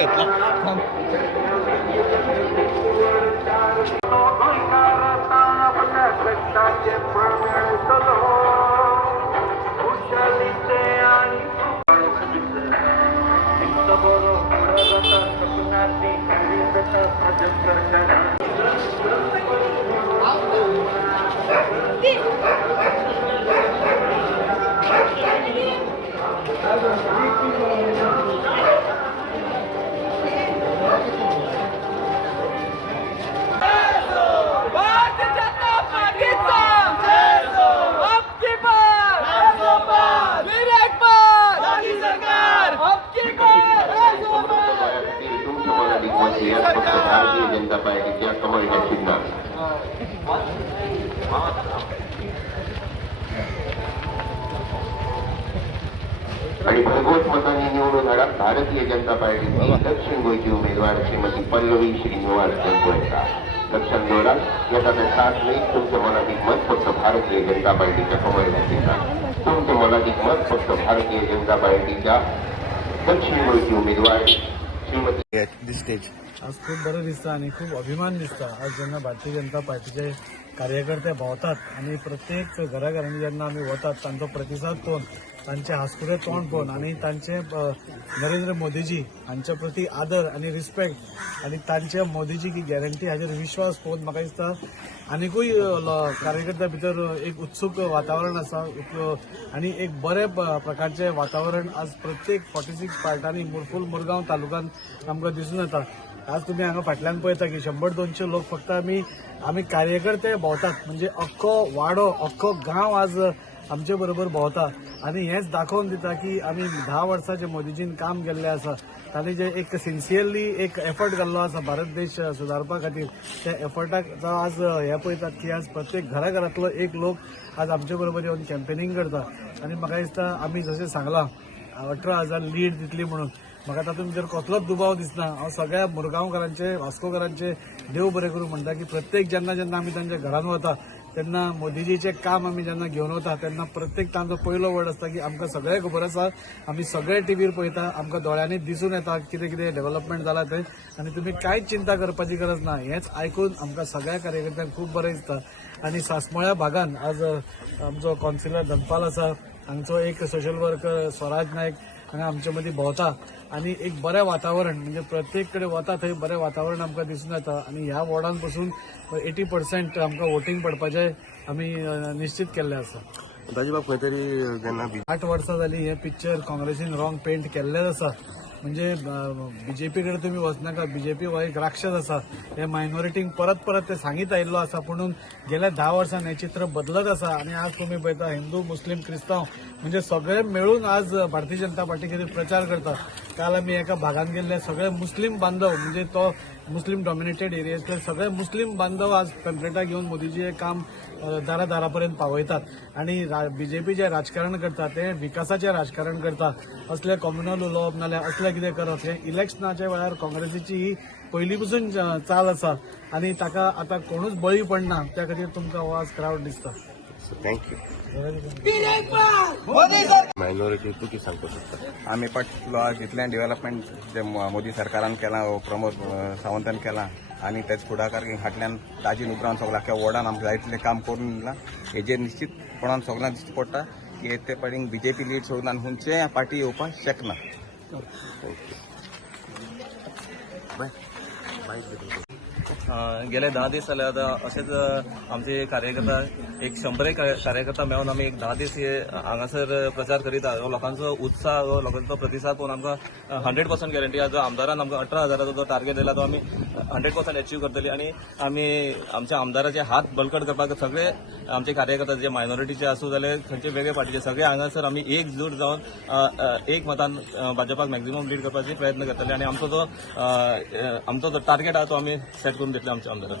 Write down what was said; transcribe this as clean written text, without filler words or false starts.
घेतला. भारतीय जनता पार्टीच्या कमळच्या चिन्हावर आणि भरघोस मतांनी निवडून आला भारतीय जनता पार्टीची दक्षिण गोयची उमेदवार श्रीमती पल्लवी श्रीनिवास गणगोयेकर. लक्षात ठेवा, याचा 7 नाही, तुमचं मनाधिक मत फक्त भारतीय जनता पार्टीच्या कमळच्या चिन्हावर. तुमचं मनाधिक मत फक्त भारतीय जनता पार्टीच्या दक्षिण गोयची उमेदवार श्रीमती. आज खूप बरं दिसतं आणि खूप अभिमान दिसता आज जेव्हा भारतीय जनता पार्टीचे कार्यकर्ते भोंवतात आणि प्रत्येक घराघरांनी जेन्ना आमी वतात तांचो प्रतिसाद पळोवन तांचे हांसकुरे तोंड पळोवन आणि तांचे नरेंद्र मोदीजी हांच्या प्रती आदर आणि रिस्पेक्ट आणि तांचे मोदीजी की गॅरंटी हाचेर विश्वास पळोवन म्हाका दिसता आनिकूय कार्यकर्त्या भितर एक उत्सूक वातावरण आसा आणि एक बरे प्रकारचे वातावरण आज प्रत्येक 46 पार्टांनी फूल मुरगांव तालुक्यात आमकां दिसून येता. आज तुम्ही हांगा फाटल्यान पळयता की 100-200 लोक फक्त आमी कार्यकर्ते भोंवतात म्हणजे अख्खो वाडो अख्खो गांव आज आमचे बरोबर भोंवता आणि हेच दाखोवन दिता की आमी 10 वर्सांचे मोदीजीन काम केल्लें आसा. तांणी जे एक सिन्सियरली एक एफर्ट घाल्लो आसा भारत देश सुदारपा खातीर त्या एफर्टाक आज हे पळयतात की आज प्रत्येक घराघरांतलो एक लोक आज आमचे बरोबर येवन कॅम्पेनिंग करता आणि म्हाका दिसता आमी जशें सांगलां 18,000 लीड दितली म्हणून म्हाका तातूंत भितर कसलोच दुबाव दिसना. हांव सगळ्या मुरगांवकारांचे वास्कोकारांचे देव बरें करूं म्हणटा की प्रत्येक जेन्ना आमी तांच्या घरान वता तेन्ना मोदीजीचें काम आमी जेन्ना घेवन वता तेन्ना प्रत्येक तांचो पयलो वर्ड आसता की आमकां सगळें खबर आसा, आमी सगळे टीव्हीर पळयता, आमकां दोळ्यांनी दिसून येता कितें कितें डेव्हलपमेंट जालां तें आनी तुमी कांयच चिंता करपाची गरज ना. हेंच आयकून आमकां सगळ्या कार्यकर्त्यांक खूब बरें दिसता. आनी सासमळ्या भागान आज आमचो कौन्सिलर धनपाल आसा, हांगचो एक सोशल वर्कर स्वराज नायक हांगा आमचे मदीं भोंवता आणि एक बरें वातावरण म्हणजे प्रत्येक कडेन वता थंय बरें वातावरण आमकां दिसून येता आणि ह्या वॉर्डान पसून 80% आमकां वोटींग पडपाचें आमी निश्चित केल्लें आसा. ताजे खंय तरी जेन्ना 8 वर्सां जालीं हे पिक्चर काँग्रेसीन रॉंग पेंट केल्लेंच आसा. म्हणजे बीजेपी कडेन तुमी वचनाका, बीजेपी हो एक राक्षस आसा. हे मायनॉरिटींक परत परत ते सांगीत आयिल्लो आसा पुणून गेल्या 10 वर्सांन हे चित्र बदलत आसा आणि आज तुम्ही पळयता हिंदू मुस्लीम क्रिस्तांव म्हणजे सगळे मेळून आज भारतीय जनता पार्टी खातीर प्रचार करता. काल आमी एका भागान गेल्ले सगळे मुस्लीम बांधव म्हणजे तो मुस्लीम डॉमिनेटेड एरियातले सगळे मुस्लीम बांधव आज पॅम्पलेटां घेवन मोदीजी काम दारापर्यंत पावयतात आणि बीजेपी जे राजकारण करता ते विकासाचें राजकारण करता. असले कम्युनल उलोवप नाल्यार असले कितें करप हे इलेक्शनाच्या वेळार काँग्रेसीची ही पयली पसून चाल आसा आणि ताका आतां कोणूच बळी पडना. त्या खातीर तुमकां हो आज क्रावड दिसता. थँक्यू. मायनॉरिटी तू कितें सांगता शकता? आमी पटलो जितलें डेव्हलपमेंट जे मोदी सरकारान केलां प्रमोद सावंतान केलां आनी तेच फुडाकार फाटल्यान ताजी उपरांत सगळ्या अख्ख्या वॉर्डान आमकां जायतलें काम करून दिलां. हेजेर निश्चितपणान सगळ्यांक दिश्टी पडटा की ते पाटींक बीजेपी लीड सोडून आनी खंयचेय पार्टी येवपाक शकना. गेले 10 दीस जाले आतां अशेंच आमचे कार्यकर्ता एक 100 कार्यकर्ता मेळून आमी एक 10 दीस हांगासर प्रचार करीता. लोकांचो उत्साह लोकांचो प्रतिसाद पळोवन आमकां 100% गॅरंटी आसा. जो आमदारान आमकां 18,000 जो टार्गेट दिला तो आमी 100% अचीव करतली आणि आमी आमच्या आमदाराचे हात बळकट करपाक सगळे आमचे कार्यकर्ता जे मायनॉरिटीचे आसूं जाल्यार खंयचे वेगळे पार्टीचे सगळे हांगासर आमी एकजूट जावन एक मतान भाजपाक मॅक्झिमम लीड करपाचे प्रयत्न करतले आणि आमचो जो टार्गेट आहा तो आमी सेट करून दितले आमच्या आमदाराक.